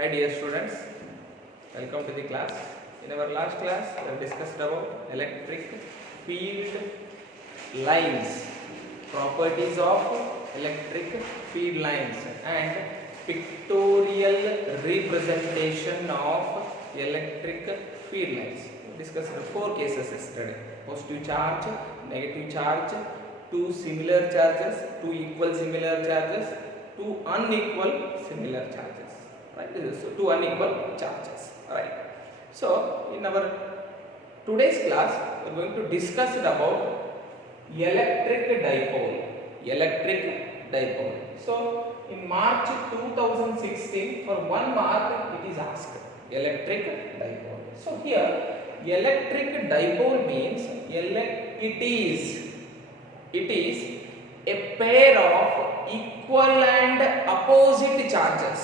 Hi dear students, welcome to the class. In our last class, we have discussed about electric field lines, properties of electric field lines and pictorial representation of electric field lines. We discussed four cases yesterday: positive charge, negative charge, two similar charges, two equal similar charges, two unequal similar charges. Right? So two unequal charges. Right. So in our today's class, we are going to discuss about electric dipole. Electric dipole. So in March 2016, for 1 mark, it is asked electric dipole. So here, electric dipole means it is a pair of equal and opposite charges.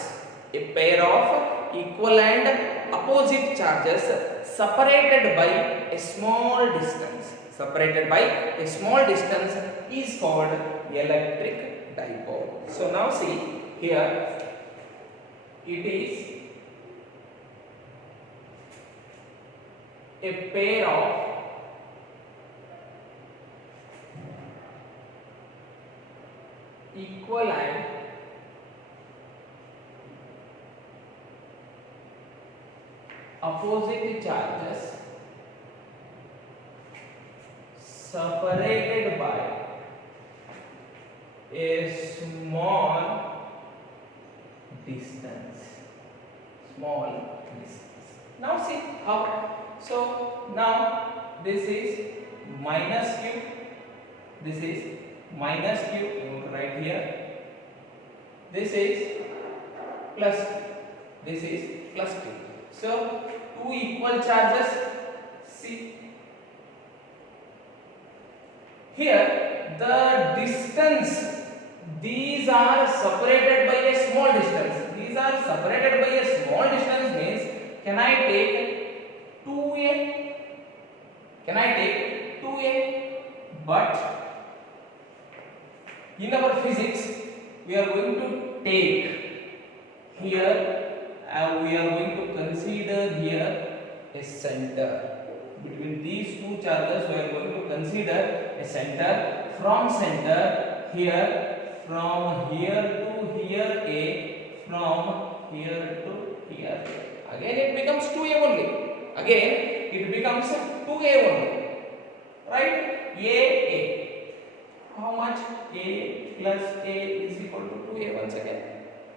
A pair of equal and opposite charges separated by a small distance. Separated by a small distance is called electric dipole. So now see here, it is a pair of equal and opposite charges separated by a small distance. Now see how. So now this is minus q. This is minus q. I'm going to write here. This is plus q. This is plus q. So two equal charges. See here, the distance, these are separated by a small distance. These are separated by a small distance means, can I take 2a? Can I take 2a? But in our physics, we are going to take here, we are going to consider here a center. Between these two charges, we are going to consider a center. From center here, from here to here a, from here to here a. Again it becomes 2a only. Again it becomes 2a only. Right? A. How much? A plus a is equal to 2a once again.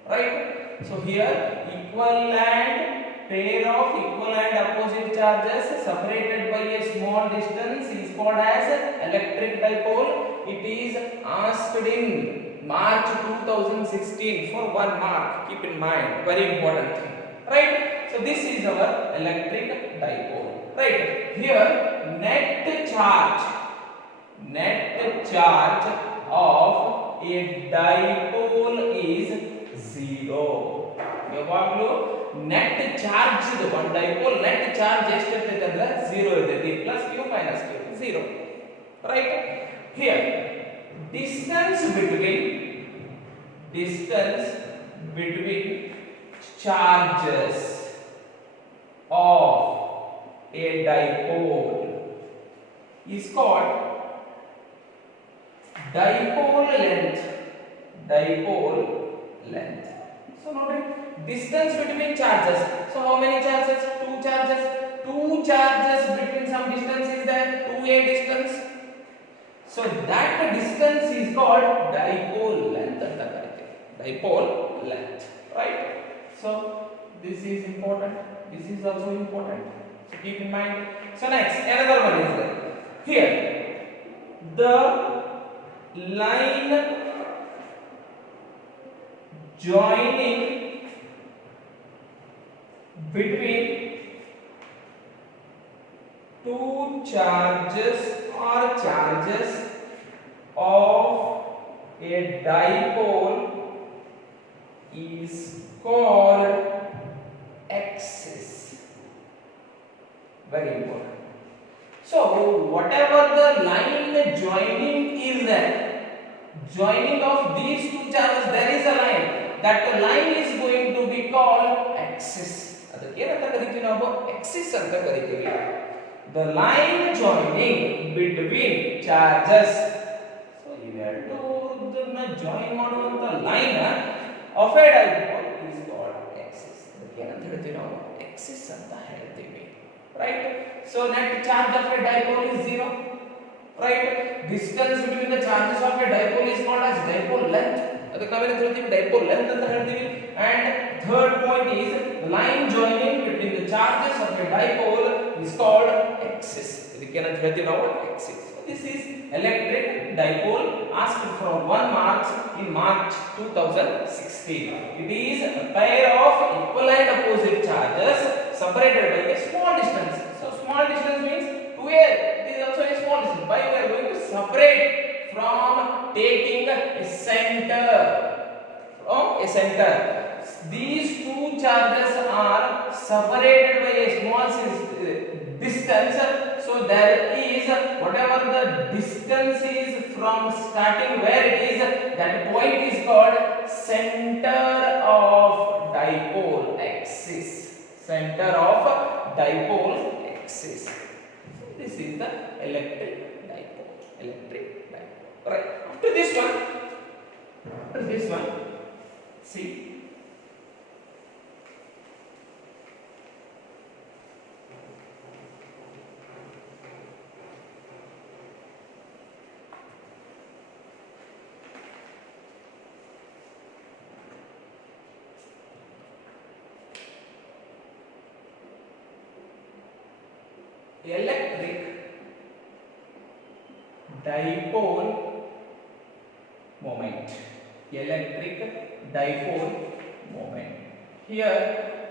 Right? So here equal and pair of equal and opposite charges separated by a small distance is called as electric dipole. It is asked in March 2016 for 1 mark. Keep in mind, very important thing. Right? So this is our electric dipole. Right? Here net charge of a dipole is 0. ಯಾವಾಗಲೂ net charge ಇದು ಒಂದು dipole net charge ಎಷ್ಟು ಇರ್ತೈತೆ ಅಂದ್ರೆ 0 ಇರ್ತೈತಿ plus q minus q 0 right here distance between charges of a dipole is called dipole length. So notice distance between charges. So how many charges? Two charges between some distance is there, 2a distance. So that distance is called dipole length. Dipole length, right? So this is important. This is also important. So keep in mind. So next, another one is there. Here, the line joining between two charges or charges of a dipole is called axis. Very important. So whatever the line joining is there, joining of these two charges, there is a line. That line is going to be called axis. axis. ಅದಕ್ಕೆ ಏನಂತ ಕರಿತೀವಿ ನಾವು axis ಅಂತ ಕರಿತೀವಿ. The line joining between charges. So ಇವೆರಡನ್ನ join ಮಾಡುವಂತ line of a dipole is called axis. ಅದಕ್ಕೆ ಏನಂತ ಹೇಳ್ತೀವಿ ನಾವು axis ಅಂತ ಹೇಳ್ತೀವಿ. Right? So net charge of a dipole is 0. Right? Distance between the charges of a dipole is called as dipole length. ಅದಕ್ಕೆ ನಾವೇನು ಹೇಳ್ತೀವಿ dipole length ಅಂತ ಹೇಳ್ತೀವಿ. And third point is the line joining between the charges of a dipole is called axis. ಇದಕ್ಕೆ ಏನಂತ ಹೇಳ್ತೀವಿ ನಾವು axis. This is electric dipole asked from 1 marks in March 2016. It is a pair of equal and opposite charges separated by a small distance. So small distance means 2L. It is also a small distance. Why we are going to separate from taking a center? From a center. These two charges are separated by a small distance. So there is whatever the distance is from starting where it is, that point is called center of dipole axis. Center of dipole axis. This is the electric dipole. Electric dipole. Right. After this one, see. Electric dipole moment. Electric dipole moment. Here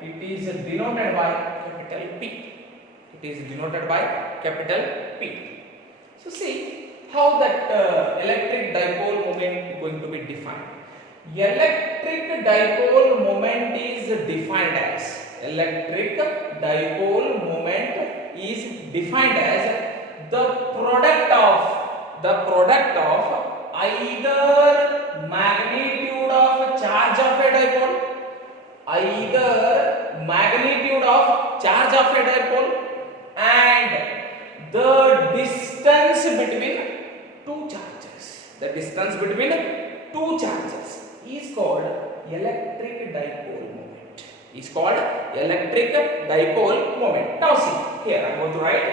it is denoted by capital P. It is denoted by capital P. So see how that electric dipole moment is going to be defined. Electric dipole moment is defined as is defined as the product of either magnitude of charge of a dipole, and the distance between two charges. The distance between two charges is called electric dipole moment. Is called electric dipole moment. Now see, here I am going to write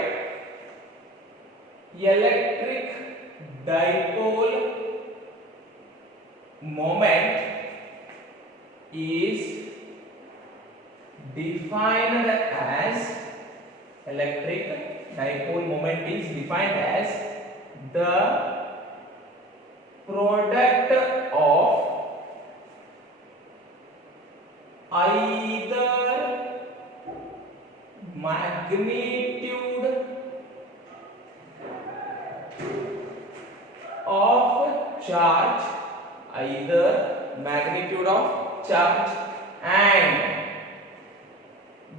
electric dipole moment is defined as the product of either magnitude of charge and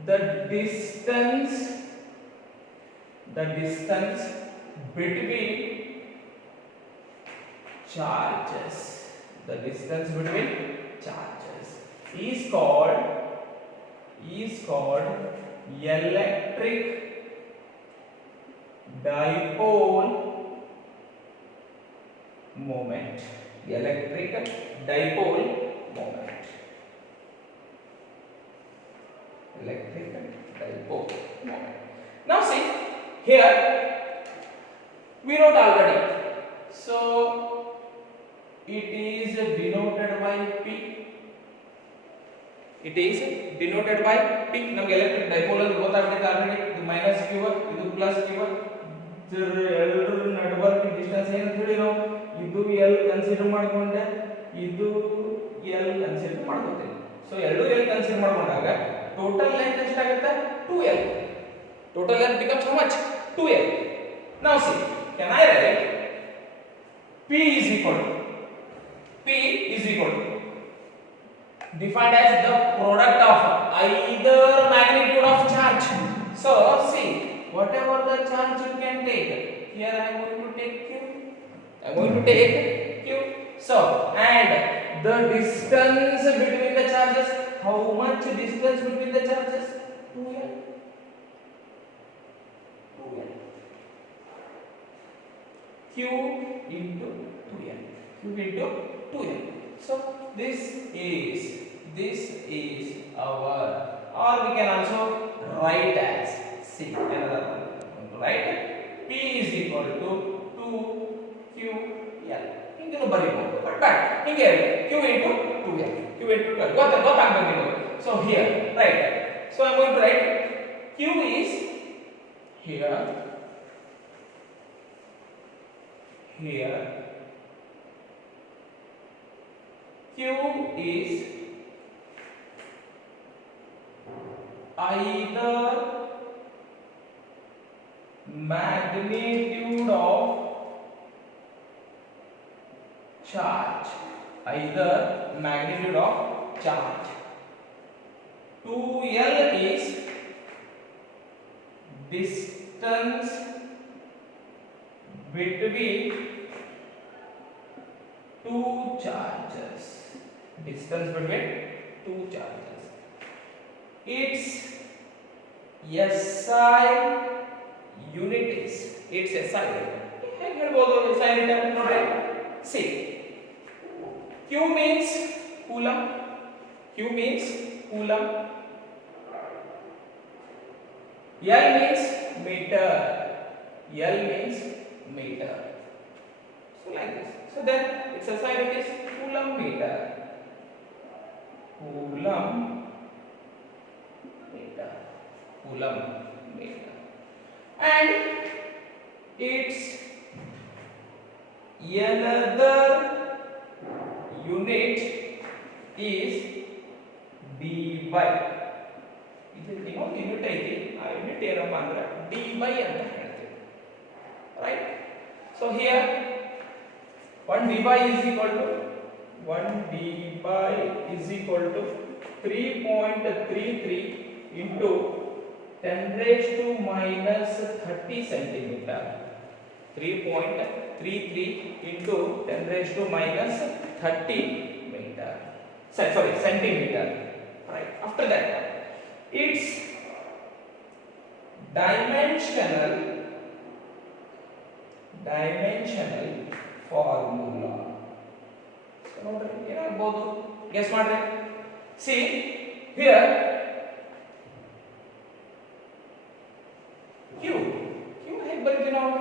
the distance between charges. Is called electric dipole moment. Now see, here we wrote already. So it is denoted by P. ನಮಗೆ electric dipole ಅಲ್ಲಿ ಗೊತ್ತಾಗ್ಬಿಟ್ಟಿದೆ already. ಇದು minus q1, ಇದು plus q1. ಎರಡರ network distance ಏನು ಅಂತ ಹೇಳಿ ನಾವು ಇದು L ಕನ್ಸಿಡರ್ ಮಾಡ್ಕೊಂಡೆ, ಇದು L ಕನ್ಸಿಡರ್ ಮಾಡ್ಕೊತೀವಿ. ಸೊ ಎರಡು L ಕನ್ಸಿಡರ್ ಮಾಡ್ಕೊಂಡಾಗ ಟೋಟಲ್ ಲೆಂತ್ ಎಷ್ಟಾಗುತ್ತೆ? 2L. Total length becomes how much? 2L. Now see, can I write P is equal to defined as the product of either magnitude of charge. So see, whatever the charge you can take, here I am going to take Q. So and the distance between the charges, how much distance between the charges? 2l. 2l. Q into 2l. Q into 2l. So this is our, or we can also write as, see another one, right? P is equal to 2ql. ಹಿಂಗೆ ಬರೀಬಹುದು, but ಹಿಂಗೆ q into 2l, q into 2l ಗೊತ್ತಾಗಬೇಕು ನಿಮಗೆ. So here, right, so I'm going to write q is here q is either magnitude of charge, 2l is distance between two charges. Its SI unit is, its SI unit. ಹೇಗೆ ಹೇಳ್ಬೋದು SI unit ನೋಡ್ರಿ? See, Q means coulomb, L means meter, so like this. So then its SI unit is coulomb meter, and its another unit is dy. ಇದು ಇನ್ನೊಂದು unit ಐತಿ, ಆ unit ಏನಪ್ಪ ಅಂದ್ರೆ dy ಅಂತ ಹೇಳ್ತೀವಿ, right? So here 1 dy is equal to 3.33 into 10 raised to minus 30 centimeter. 3.33 into 10 raised to minus 30 meter. Sorry, centimeter. Right. After that, its dimensional formula. So, guess ಮಾಡ್ರಿ. See here, Q ಹೇಗೆ ಬರೀತೀವಿ ನಾವು?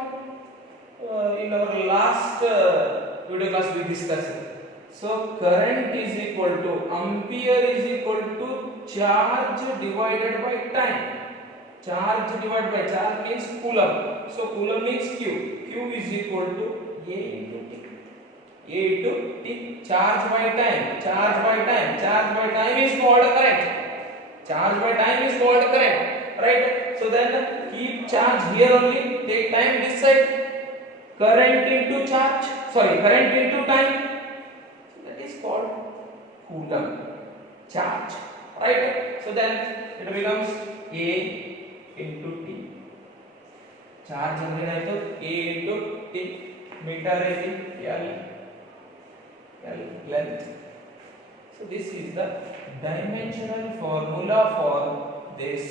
In our last video class we discussed. So current is equal to ampere is equal to charge divided by time. Charge divided by charge means coulomb. So coulomb means Q. Q is equal to A into T. Charge by time is called current. Right? So then keep charge here only, take time this side. Current into time. So that is called coulomb charge. Right? So then it becomes A into T. Charge ಅಂದ್ರೆ ಏನಾಯ್ತು? A into T. Meter is L length. So this is the dimensional formula for this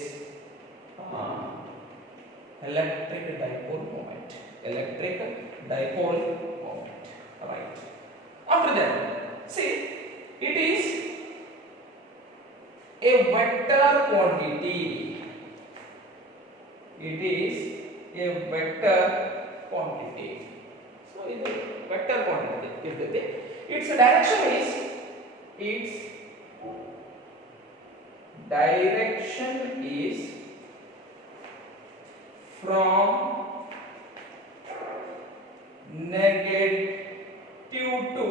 electric dipole moment. Right. After that, see, it is a vector quantity. So it is vector quantity. Its direction is from negative to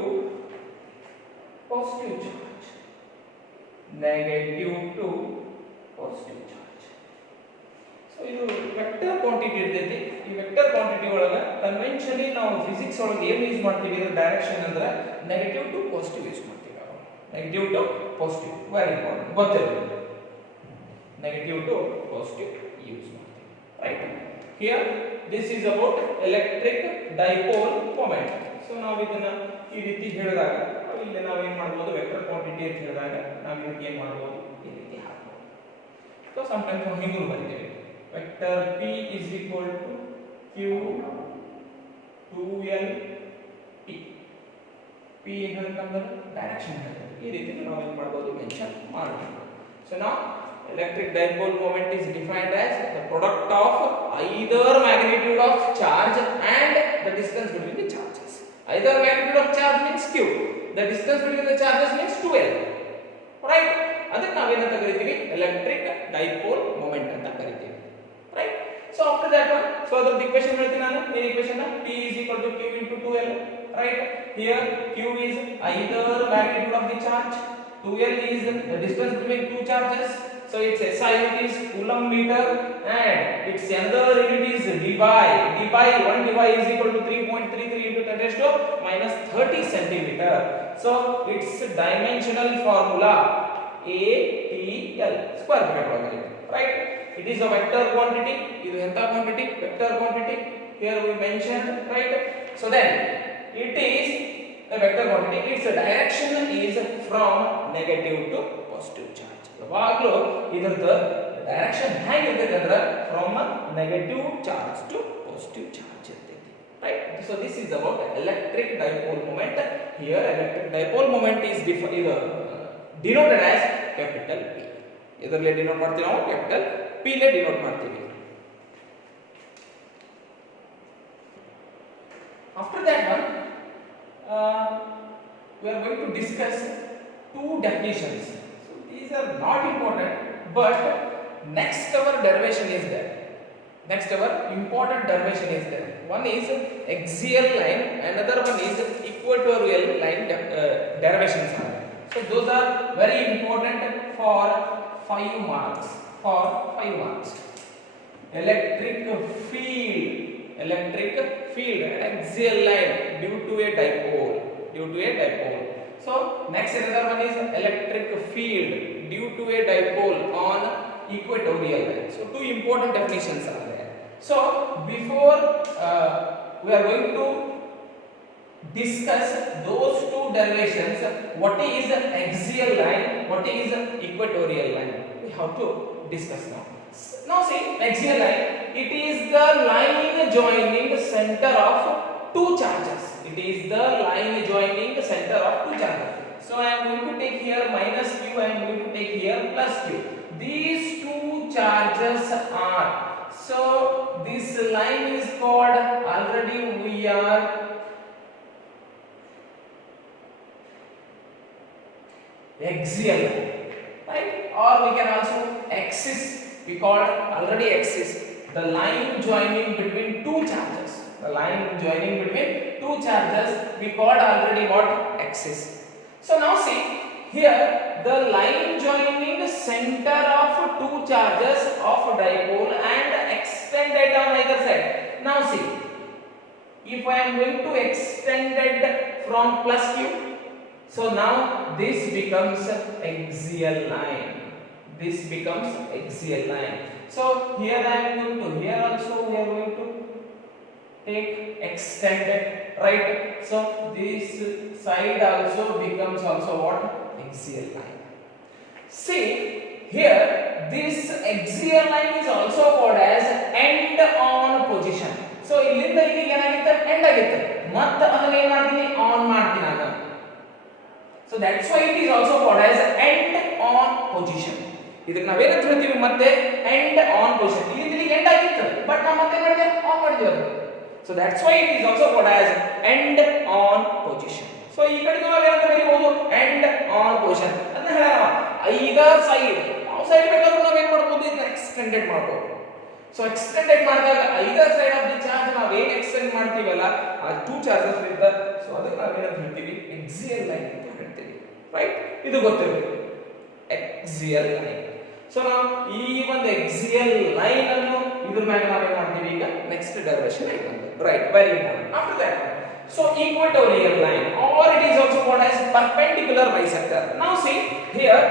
positive charge. So ಇದು vector quantity ಇರ್ತೈತಿ. ಈ vector quantity ಒಳಗೆ ಕನ್ವೆನ್ಷನಲಿ ನಾವು physics ಒಳಗೆ ಏನು use ಮಾಡ್ತೀವಿ ಅಂದ್ರೆ direction ಅಂದ್ರೆ ನೆಗೆಟಿವ್ ಟು ಪಾಸಿಟಿವ್ ಯೂಸ್ ಮಾಡ್ತೀವಿ. Negative to positive very important, ಗೊತ್ತಿರಬೇಕು. ನೆಗೆಟಿವ್ ಟು ಪಾಸಿಟಿವ್ ಯೂಸ್ ಮಾಡ್ತೀವಿ, right? Here this is about electric dipole moment. So ನಾವು ಇದನ್ನ ಈ ರೀತಿ ಹೇಳಿದಾಗ ಇಲ್ಲಿ ನಾವು ಏನು ಮಾಡಬಹುದು ವೆಕ್ಟರ್ ಕ್ವಾಂಟಿಟಿ ಅಂತ ಹೇಳಿದಾಗ ನಾವು ಇದಕ್ಕೆ ಏನು ಮಾಡಬಹುದು ಈ ರೀತಿ ಹಾಕಬಹುದು. ಸೊ ಸಮಟೈಮ್ಸ್ ನಾವು ಹಿಂಗೂ ಬರೀತೀವಿ vector p is equal to q 2l p p ಏನಂತಂದ್ರೆ ಡೈರೆಕ್ಷನ್ ಹೇಳ್ತದೆ. ಈ ರೀತಿ ನಾವು ಏನು ಮಾಡಬಹುದು ಮೆನ್ಷನ್ ಮಾಡಬಹುದು. ಸೊ ನಾವು electric dipole moment is defined as the product of either magnitude of charge and the distance between the charges. Either magnitude of charge means q, the distance between the charges means 2l, right? ಅದಕ್ಕೆ ನಾವೇನಂತ ಕರಿತೀವಿ electric dipole moment ಅಂತ ಕರಿತೀವಿ, right? So after that one, so ಅದರ equation ಹೇಳ್ತೀನಿ ನಾನು. ಈ equation ನ p is equal to q into 2l, right? Here q is either magnitude of the charge, 2l is the distance between two charges. So its SI unit is coulomb meter and its another unit is dBi. One dBi is equal to 3.33 into 10 raised to minus 30 centimeter. So its dimensional formula ATL square bracket, right? It is a vector quantity. Idu enta quantity? Vector quantity. Here we mentioned, right? So then it is a vector quantity. Its direction is from negative to positive charge. ಯಾವಾಗಲೂ ಇದರದ direction ಹೇಗಿರ್ತೈತೆ ಅಂದ್ರೆ from negative charge to positive charge ಇರ್ತೈತಿ, right? So this is about electric dipole moment. Here electric dipole moment is denoted as capital P. ಇದರಲ್ಲಿ denote ಮಾಡ್ತೀವಿ ನಾವು capital P ಲೇ denote ಮಾಡ್ತೀವಿ. After that one we are going to discuss two definitions. These are not important, but next our derivation is there. Next our important derivation is there. One is axial line, another one is equatorial line derivations are there. So those are very important for 5 marks. For 5 marks. Electric field, axial line due to a dipole. So next another one is electric field due to a dipole on equatorial line. So two important definitions are there. So before we are going to discuss those two derivations, what is axial line, what is equatorial line, we have to discuss now. Now see, axial line, it is the line joining the center of two charges. It is the line joining the center of two charges. So I am going to take here minus q, I am going to take here plus q. These two charges are, so this line is called, already we are axial line, right? Or we can also axis, we called already axis, the line joining between two charges. The line joining between two charges we called already what? Axis. So now see, here the line joining the center of two charges of dipole and extended on either side. Now see, if I am going to extend it from plus q, so now this becomes axial line. This becomes axial line. So here I am going to, here also we are going to take extended, right? So this side also becomes also what? Axial line. See here, this axial line is also called as end on position. So ಇಲ್ಲಿಂದ ಇಲ್ಲಿಗೆ ಏನಾಗುತ್ತೆ? End ಆಗುತ್ತೆ. ಮತ್ತೆ ಅದನ್ನ ಏನು ಮಾಡ್ತೀನಿ? On ಮಾಡ್ತೀನಿ ನಾನು. So that's why it is also called as end on position. ಇದಕ್ಕೆ ನಾವೇನಂತ ಹೇಳ್ತೀವಿ ಮತ್ತೆ? end on position. ಇಲ್ಲಿಂದ ಇಲ್ಲಿಗೆ ಎಂಡ್ ಆಗಿತ್ತು, ಬಟ್ ನಾವು ಮತ್ತೆ ಏನು ಮಾಡಿದ್ವಿ? ಆನ್ ಮಾಡಿದ್ವಿ ಅದು. So that's why it is also called as end on position. So ಈ ಕಡೆ ನಾವು ಏನಂತ ಬರೀಬಹುದು? end on position. ಅದನ್ನ ಹೇಳೋಣ. either side, ಯಾವ ಸೈಡ್ ಬೇಕಾದ್ರೂ ನಾವು ಏನು ಮಾಡಬಹುದು? ಇದನ್ನ ಎಕ್ಸ್ಟೆಂಡೆಡ್ ಮಾಡಬಹುದು. So extended ಮಾಡಿದಾಗ either side of the charge ನಾವು ಏನು ಎಕ್ಸ್ಟೆಂಡ್ ಮಾಡ್ತೀವಲ್ಲ ಆ two charges ಇರುತ್ತೆ. So ಅದಕ್ಕೆ ನಾವು ಏನಂತ ಹೇಳ್ತೀವಿ? axial line ಅಂತ ಹೇಳ್ತೀವಿ, ರೈಟ್? ಇದು ಗೊತ್ತಿರಬೇಕು, axial line. So ನಾವು ಈ ಒಂದು axial line ಅನ್ನು ಇದ್ರ ಮೇಲೆ ನಾವು ಏನು ಮಾಡ್ತೀವಿ? ಈಗ ನೆಕ್ಸ್ಟ್ ಡೈರೆಕ್ಷನ್ ಆಯ್ತು, right? Very important. After that, so equatorial line, or it is also called as perpendicular bisector. Now see here,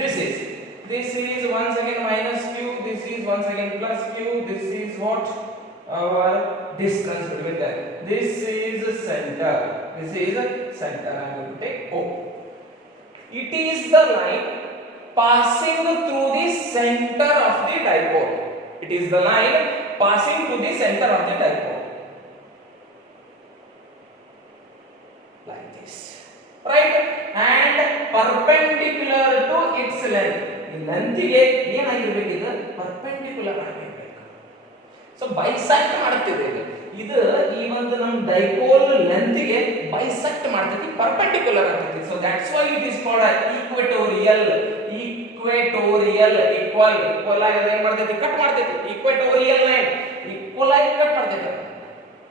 this is once again minus q, this is once again plus q, this is what? Our distance between them. This is the center. This is center. I am going to take O. It is the line passing through the center of the dipole. It is the line passing through the center of the dipole. Like this. Right? And perpendicular to its length. The length ಗೆ ಏನಾಗಿರಬೇಕಿದೆ? Perpendicular ಆಗಿರಬೇಕು. So bisect ಮಾಡುತ್ತಿದೆ ಇದು. ಇದು ಈ ಒಂದು ನಮ್ಮ dipole length ಗೆ bisect ಮಾಡ್ತೈತಿ, perpendicular ಆಗ್ತೈತಿ. So that's why it is called equatorial. Equal ಆಗಿ ಏನು ಮಾಡ್ತೈತಿ? ಕಟ್ ಮಾಡ್ತೈತಿ. Equatorial line equal ಆಗಿ ಕಟ್ ಮಾಡ್ತೈತಿ.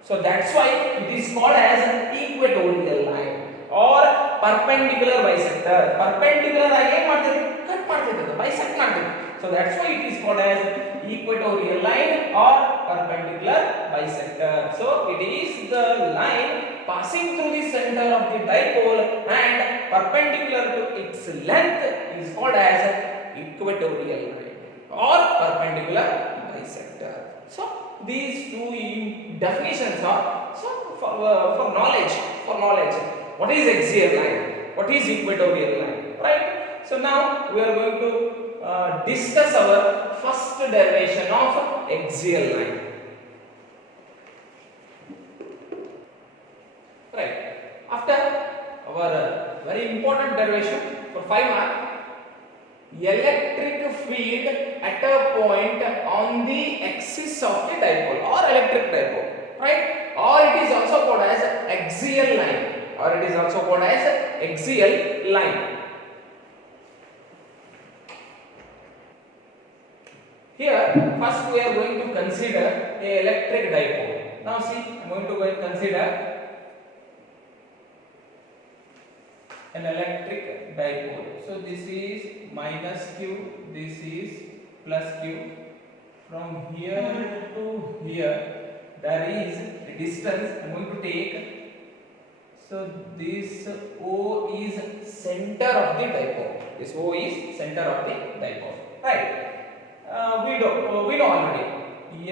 So that's why it is called as equatorial line or perpendicular bisector. Perpendicular ಆಗಿ ಏನು ಮಾಡ್ತೈತಿ? ಕಟ್ ಮಾಡ್ತೈತಿ, bisect ಮಾಡ್ತೈತಿ. So that's why it is called as equatorial line or perpendicular bisector. So it is the line passing through the center of the dipole and perpendicular to its length is called as equatorial line or perpendicular bisector. So these two definitions are so for knowledge. What is axial line? What is equatorial line? Right? So now we are going to discuss our first derivation of axial line. Right. After our very important derivation for 5 mark, electric field at a point on the axis of the dipole or electric dipole, right? Or it is also called as axial line. Here, first we are going to consider a electric dipole. Now see, I am going to go and consider an electric dipole. So this is minus Q, this is plus Q. From here to here, there is a distance I am going to take. So this O is center of the dipole. This O is center of the dipole, right? We know already.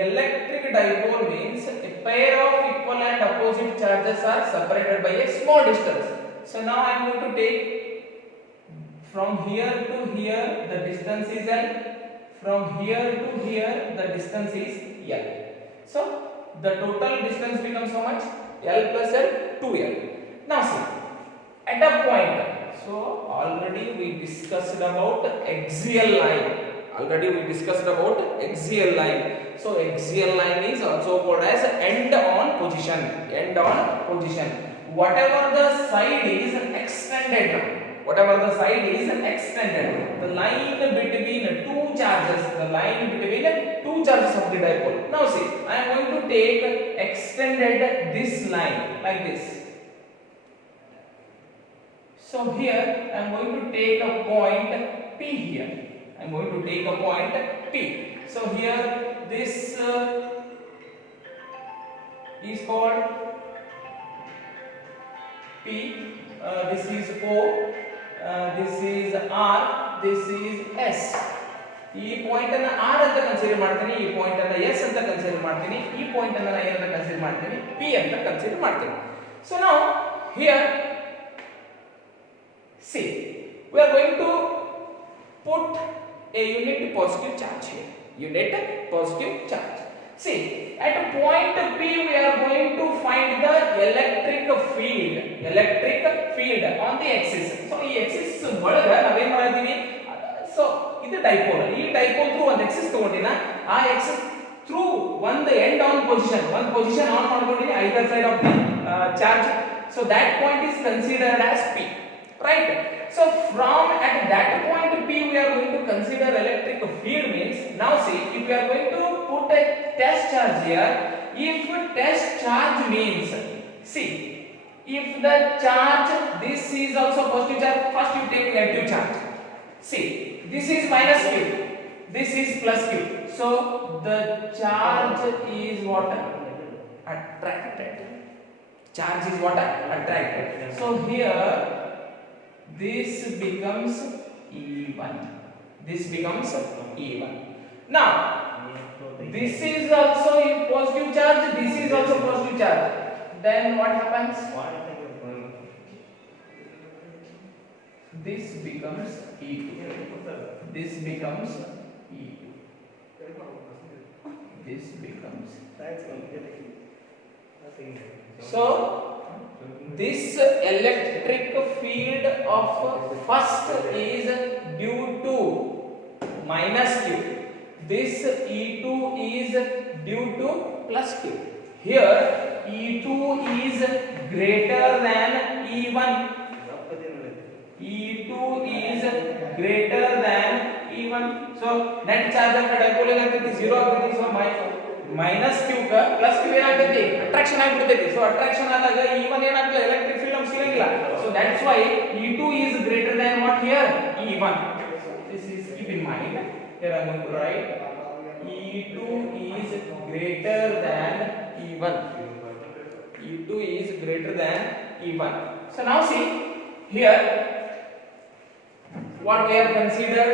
Electric dipole means a pair of equal and opposite charges are separated by a small distance. So now I am going to take from here to here the distance is L. From here to here the distance is L. So the total distance becomes how much? L plus L, 2L. Now see, at a point. So already we discussed about axial line. So axial line is also called as end on position. Whatever the side is extended, the line between two charges of the dipole. Now see, I am going to take extended this line like this. So here I am going to take a point P here. So here this is called P, this is O, this is R, this is S. ಈ point ಅನ್ನು R ಅಂತ consider ಮಾಡ್ತೀನಿ, ಈ point ಅನ್ನು S ಅಂತ consider ಮಾಡ್ತೀನಿ, ಈ point ಅನ್ನು ನಾನು ಏನಂತ ಕನ್ಸಿಡರ್ ಮಾಡ್ತೀನಿ? P ಅಂತ ಕನ್ಸಿಡರ್ ಮಾಡ್ತೀನಿ. So now here see, we are going to put a unit positive charge here. See, at point P we are going to find the electric field on the axis. So ಈ axis ಒಳಗ ನಾವು ಏನು ಮಾಡ್ತೀವಿ? So ಇದು dipole. ಈ dipole through ಒಂದು axis ತಗೊಂಡಿನ, ಆ axis through ಒಂದು end on position on ಮಾಡ್ಕೊಂಡಿನಿ either side of the charge. So that point is considered as P, right? So from at that point P we are going to consider electric field means, now see, if we are going to put a test charge here, if test charge means, see, if the charge, this is also positive charge, first you take negative charge. See, this is minus Q, this is plus Q. So the charge is what? Attracted. Charge is what? Attracted. So here this becomes E1. Now this is also a positive charge, this is also positive charge. Then what happens? this becomes E2. This becomes E2. This becomes E2. So this electric field of first is due to minus Q. This E2 is due to plus Q. Here E2 is greater than E1. E2 is greater than E1. So net charge of dipole agtiti 0 agtiti. So minus Q ka plus Q ಏನಾಗ್ತೈತಿ attraction ಆಗ್ಬಿಡ್ತೈತಿ. So attraction ಆದಾಗ E1 ಏನಾಗ್ತದೆ electric field ನಮಗೆ ಸಿಗಂಗಿಲ್ಲ. So that's why E2 is greater than what here E1. This is keep in mind. Here I am going to write E2 is greater than E1. E2 is greater than E1. So now see here what we have considered.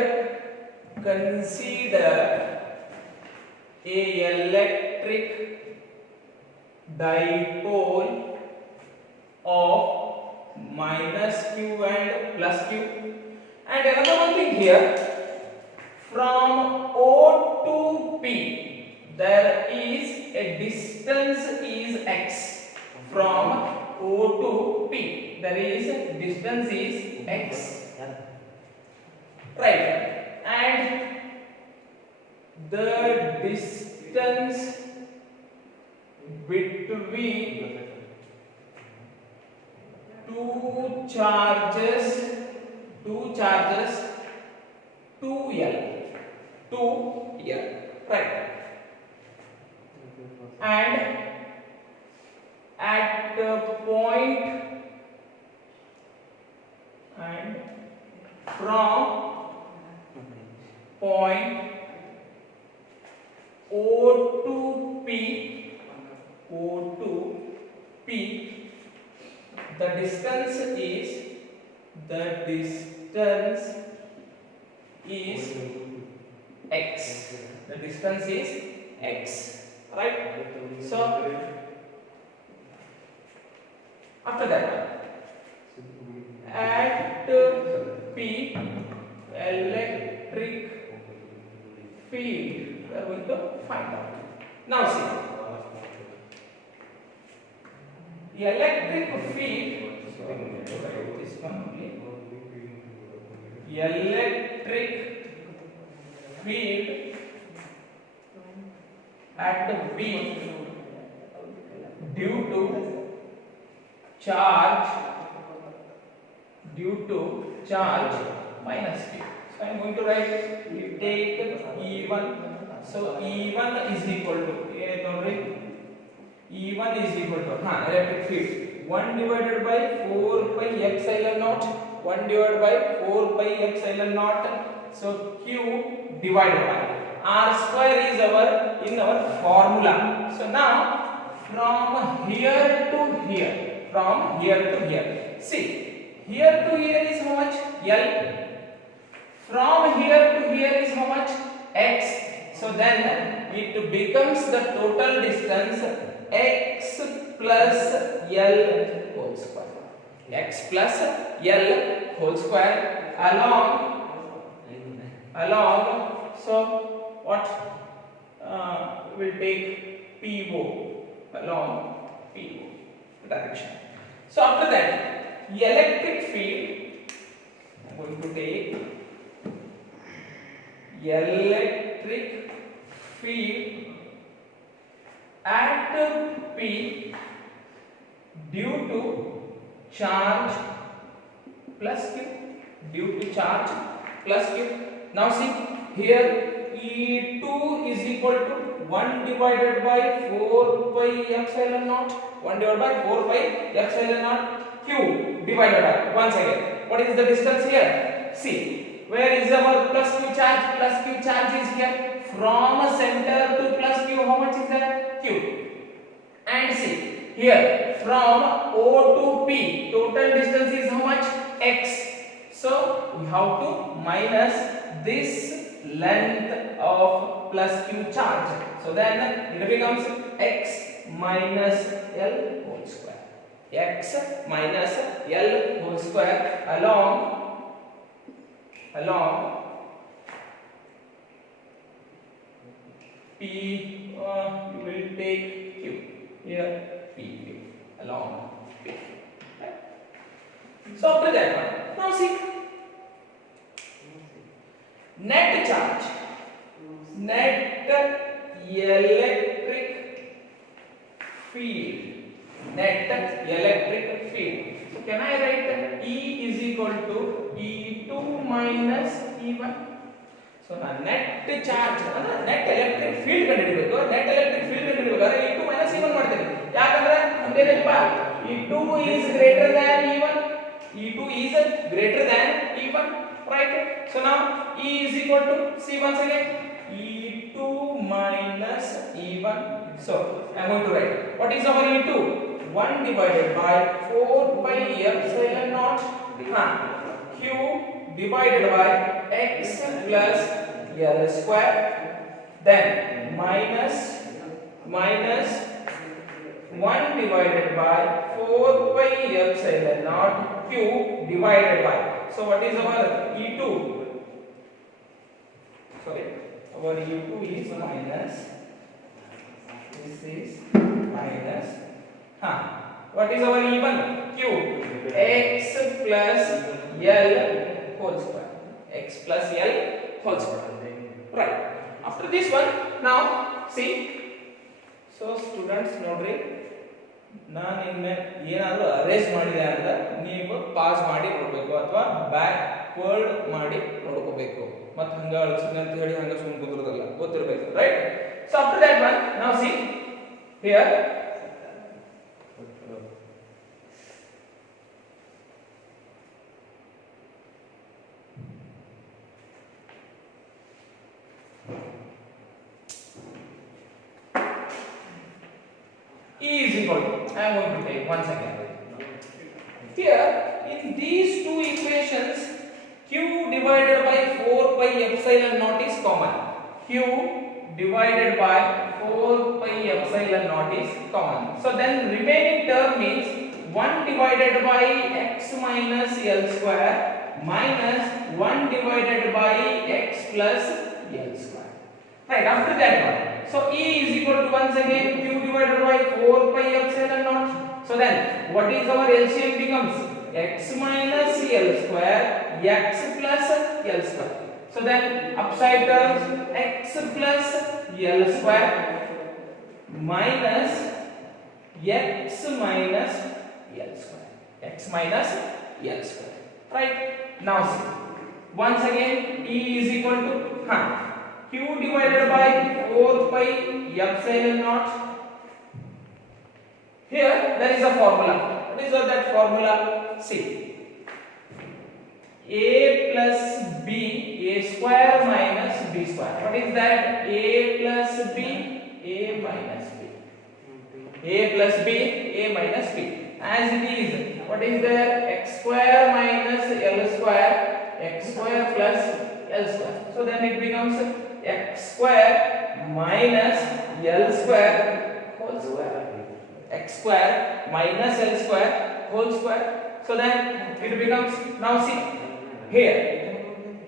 Consider a electric dipole of minus Q and plus Q. And another one thing here, from O to P there is a distance is x. From O to P there is distance is x, right? And the distance between two charges 2L, right? And at the point and from point O to P, the distance is x. The distance is x, right? So after that, at P, electric field we are going to find out. Now see, the electric field, this one only, electric field at B due to charge minus Q. So I am going to write, we take E1. So E1 is equal to E1 is equal to electric field 1 divided by 4 pi epsilon naught, 1 divided by 4 pi epsilon naught. So Q divided by R square is in our formula. So now from here to here, see, here to here is how much? L. From here to here is how much? X. So then it becomes the total distance x plus L whole square. X plus L whole square along. So what will take PO along PO direction. So after that, the electric field, I am going to take electric field at P due to charge plus Q, Now see, here E2 is equal to 1 divided by 4 pi epsilon naught, 1 divided by 4 pi epsilon naught Q divided by, once again, what is the distance here? See, where is our plus Q charge? Plus Q charge is here. From center to plus Q, how much is that? Q. And see, here from O to P, total distance is how much? X. So we have to minus this length of plus Q charge. So then it becomes x minus L whole square. X minus L whole square along along P, you will take Q. Here P along P. So after that one, now see net charge, net electric field, net electric field. So can I write E is equal to E2 minus E1? So now net charge net electric field ಕಂಡುಹಿಡಿಯಬೇಕು. net electric field ಕಂಡುಹಿಡಿಯಬೇಕಾದ್ರೆ E2 minus E1 ಮಾಡ್ತೇನೆ. ಯಾಕಂದ್ರೆ ನಮ್ದೇನಪ್ಪ E2 is greater than E1. E2 is greater than E1, right? So now E is equal to, see once again, E2 minus E1. So I am going to write, what is our E2? 1 divided by 4 pi epsilon naught Q divided by x plus L square, then minus 1 divided by 4 pi epsilon naught Q divided by, so what is our E2? Sorry, our E2 is minus, this is minus, what is our E1? Q, x plus L whole square, x plus L whole square, right? After this one, now see, so students nodri, ನಾನು ಇನ್ಮೇ ಏನಾದರೂ arrange ಮಾಡಿದೆ ಅಂದ್ರೆ ನೀವು pass ಮಾಡಿ ನೋಡಬೇಕು ಅಥವಾ backward ಮಾಡಿ ನೋಡ್ಕೋಬೇಕು. ಮತ್ತೆ ಹಂಗ ಅಳಿಸಿದೆ ಅಂತ ಹೇಳಿ ಹಂಗ ಸುಮ್ಮನೆ ಕೂತಿರೋದಲ್ಲ, ಗೊತ್ತಿರಬೇಕು, right? So after that one, now see here E is equal to, I am going to take once again. Here in these two equations, Q divided by 4 pi epsilon naught is common. Q divided by 4 pi epsilon naught is common. So then remaining term means 1 divided by x minus L square minus 1 divided by x plus L square. Right, after that one. So E is equal to, once again, Q divided by 4 pi epsilon naught. So then what is our LCM becomes? X minus L square, x plus L square. So then upside terms, x plus L square minus x minus L square, x minus L square, right? Now see, once again E is equal to Q divided by 4 pi epsilon naught. Here there is a formula. What is that formula? See, a plus b, a square minus b square. What is that? A plus b, a minus b. A plus b, a minus b. As it is, what is there? X square minus L square, x square plus L square. So then it becomes x square minus L square whole square, x square minus L square whole square. So then it becomes, now see here,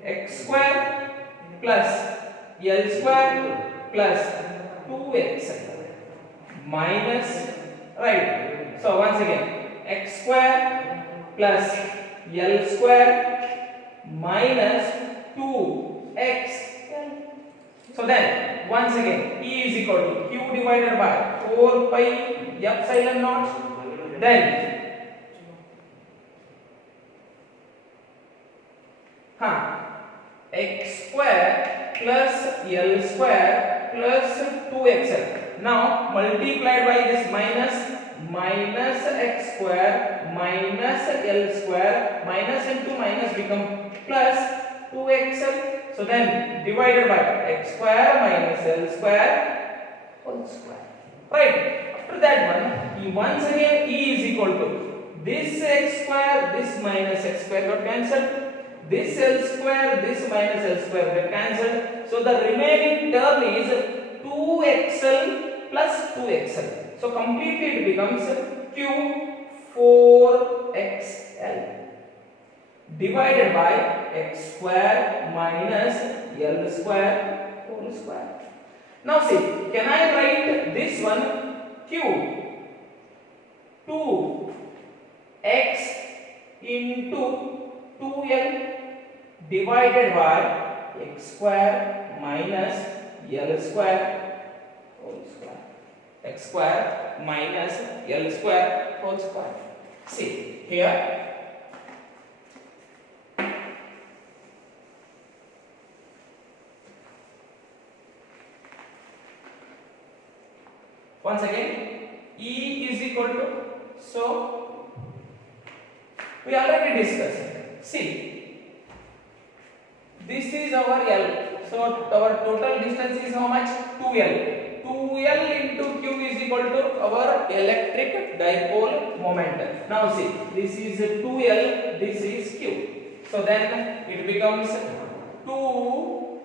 x square plus L square plus 2x minus, right? So once again, x square plus L square minus 2x. So then once again E is equal to Q divided by 4 pi epsilon naught, then x square plus L square plus 2xl. Now multiplied by this minus x square minus L square, minus into minus become plus 2xl. So then divided by x square minus L square whole square, right? After that one, once again E is equal to this x square, this minus x square got cancelled, this L square, this minus L square got cancelled. So the remaining term is 2xl plus 2xl. So completely it becomes Q 4xl divided by x square minus L square whole square. Now see, can I write this one q 2x into 2L divided by x square minus L square whole square. X square minus L square whole square. See here. Once again, E is equal to, so we already discussed. See, this is our L. So our total distance is how much? 2L. 2L into Q is equal to our electric dipole moment. Now see, this is 2L, this is Q. So then it becomes 2px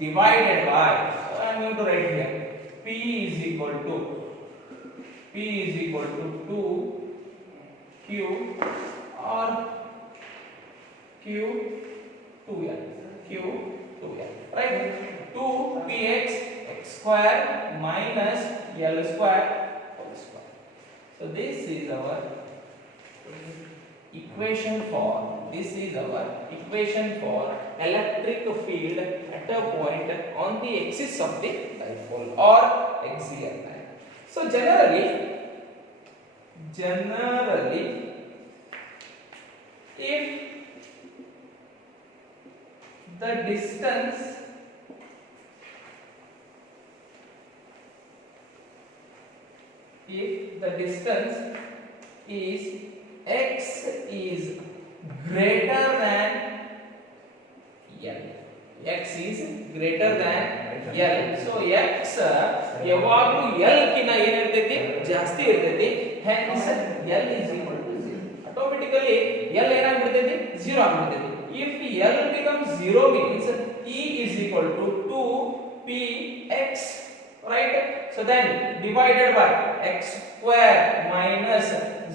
divided by, so I am going to write here, P is equal to 2Q or Q2L, right? 2px x square minus L square whole square. So this is our equation for electric field at a point on the axis of the dipole or axial line. So generally if the distance is x is greater than L. X is greater than L. So x ಯಾವಾಗಲೂ L ಕಿನ ಏನಿರ್ತೈತಿ ಜಾಸ್ತಿ ಇರ್ತೈತಿ. Hence L is equal to 0. Automatically L ಏನಾಗ್ಬಿಡ್ತೈತಿ 0 ಆಗ್ಬಿಡ್ತೈತಿ. If L becomes 0 means E is equal to 2px, right? So then divided by x square minus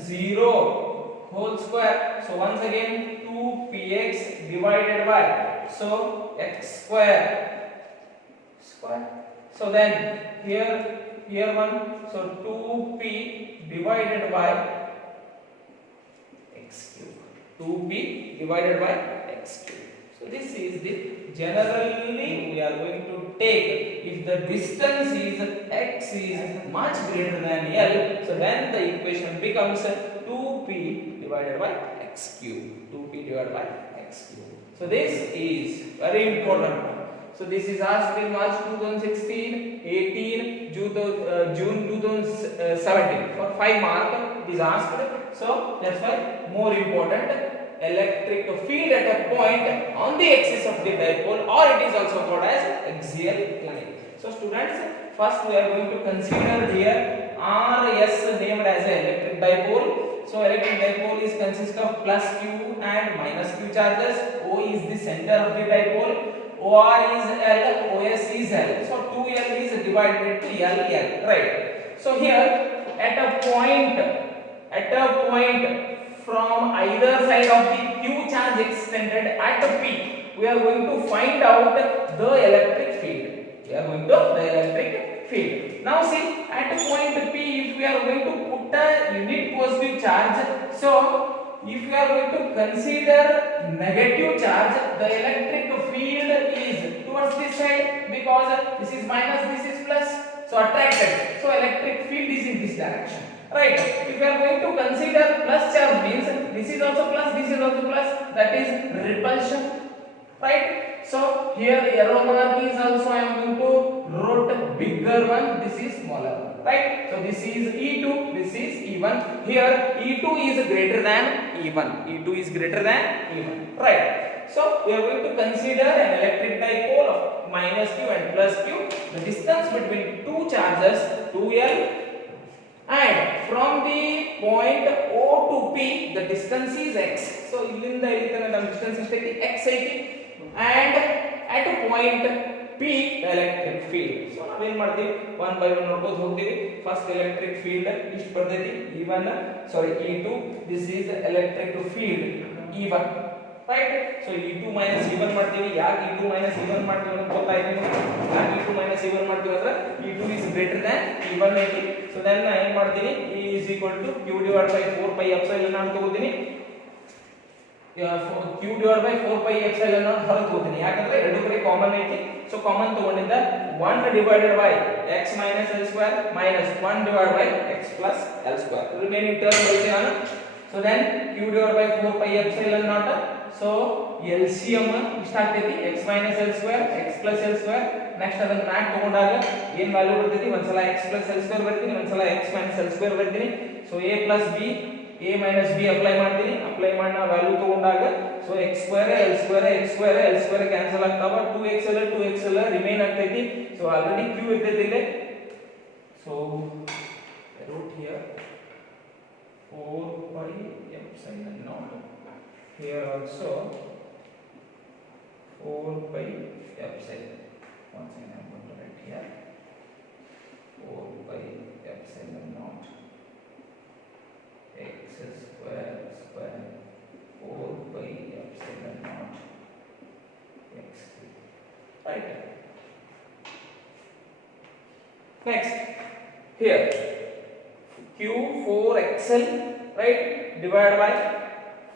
0 whole square. So once again 2px divided by, so x square. So then here one, so 2p divided by x cube. 2p divided by x cube. So this is the generally we are going to take if the distance is x is much greater than L, so then the equation becomes 2p divided by x cube. 2p divided by x cube. So this is very important. So this is asked in March 2016, 18, June 2017. For 5 mark it is asked. So that's why more important, electric field at a point on the axis of the dipole, or it is also called as axial line. So students, first we are going to consider here RS named as an electric dipole. So electric dipole is consist of plus q and minus q charges. O is the center of the dipole. OR is L, OS is L. So 2L is divided into L, right? So here at a point from either side of the q charge extended at P, we are going to find out the electric field. Now see, at point P, if we are going to put a unit positive charge, so if we are going to consider negative charge, the electric field is towards this side, because this is minus, this is plus, so attracted. So electric field is in this direction, right? If we are going to consider plus charge, means this is also plus, this is also plus, that is repulsion, right? So here the arrow mark is also, I am going to wrote bigger one, this is smaller one, right? So this is E2, this is E1. Here E2 is greater than E1. E2 is greater than E1, right? So we are going to consider an electric dipole of minus q and plus q. The distance between two charges 2L, and from the point O to P the distance is x. So illinda ilitana distance is x 80, and at a point P electric field. So ನಾವೇನ್ ಮಾಡ್ತೀವಿ 1 by 1 ನೋಡ್ಕೊಂಡು ಹೋಗ್ತೀವಿ. First electric field ಇಷ್ಟು ಬರ್ತೈತಿ E1 sorry E2, this is electric field E1, right? So E2 minus E1 ಮಾಡ್ತೀವಿ. ಯಾಕೆ E2 minus E1 ಮಾಡ್ತೀವಿ ಅಂತ ಗೊತ್ತಾಯ್ತು ನಿಮಗೆ. ಯಾಕೆ E2 minus E1 ಮಾಡ್ತೀವಿ ಅಂದ್ರೆ E2 is greater than E1 ಐತಿ. So then ನಾ ಏನು ಮಾಡ್ತೀನಿ E is equal to Q divided by 4 pi epsilon naught ತಗೋತೀನಿ. Q divided by 4 pi epsilon naught ಹೊರಗೆ ತಗೋತೀನಿ. ಯಾಕಂದ್ರೆ ಎರಡು ಕಡೆ ಕಾಮನ್ ಐತಿ. So ಕಾಮನ್ ತಗೊಂಡಿದ್ದ 1 divided by x minus l square minus 1 divided by x plus l square. Remaining term ಬರುತ್ತೆ ನಾನು. So then Q divided by 4 pi epsilon naught. So LCM ಇಷ್ಟಾಗ್ತೈತಿ x minus l square x plus l square. Next ಅದನ್ನ ಮ್ಯಾಕ್ ತಗೊಂಡಾಗ ಏನು value ಬರ್ತೈತಿ ಒಂದ್ಸಲ x plus l square ಬರ್ತೀನಿ ಒಂದ್ಸಲ x minus l square ಬರ್ತೀನಿ. So a plus b a minus b apply ಮಾಡ್ತೀನಿ. Apply ಮಾಡಿ ನಾವು ವ್ಯಾಲ್ಯೂ ತಗೊಂಡಾಗ so x square l square x square l square cancel ಆಗ್ತಾವ 2xl ರಿಮೈನ್ ಆಗ್ತೈತಿ. So ಆಲ್ರೆಡಿ q ಇರ್ತೈತಿ ಇಲ್ಲಿ. So I wrote here 4 pi epsilon naught. Here also 4 pi epsilon. Once again I am going to write here 4 pi epsilon naught x square 4 pi epsilon naught x cube. Right. Next here Q4xl, right, divided by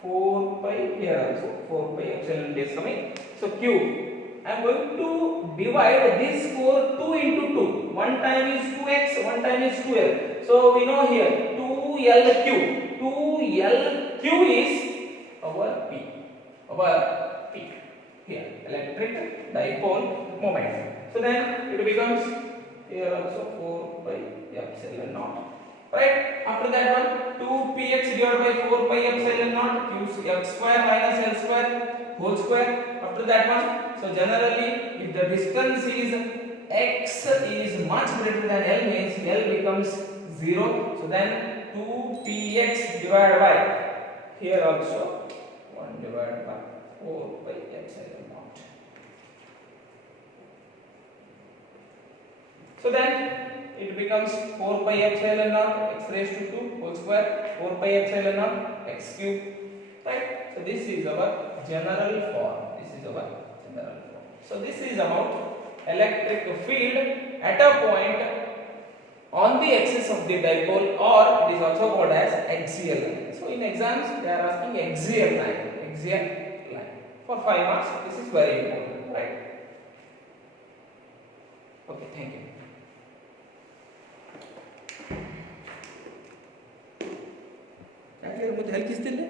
4 pi, here also 4 pi epsilon is coming. So Q, I am going to divide this 4 2 into 2. One time is 2x, one time is 2l. So we know here 2lq. 2lq is our P. Our P. Here electric dipole moment. So then it becomes here also 4 pi epsilon naught. Right? After that one 2px divided by 4 pi epsilon naught q x square minus l square whole square. After that one, so generally if the distance is x is much greater than l means l becomes 0. So then 2px divided by here also 1 divided by 4 pi epsilon naught. So then it becomes 4 pi epsilon naught x raised to 2 whole square 4 pi epsilon naught x cube, right? So this is our general form. So this is about electric field at a point on the axis of the dipole, or it is also called as axial line. So in exams they are asking axial line. For 5 marks this is very important, right? Okay, thank you. ಯಾಕೆ ಮುದ್ದೆ ಹಲ್ಕಿಸ್ತಿಲ್ಲ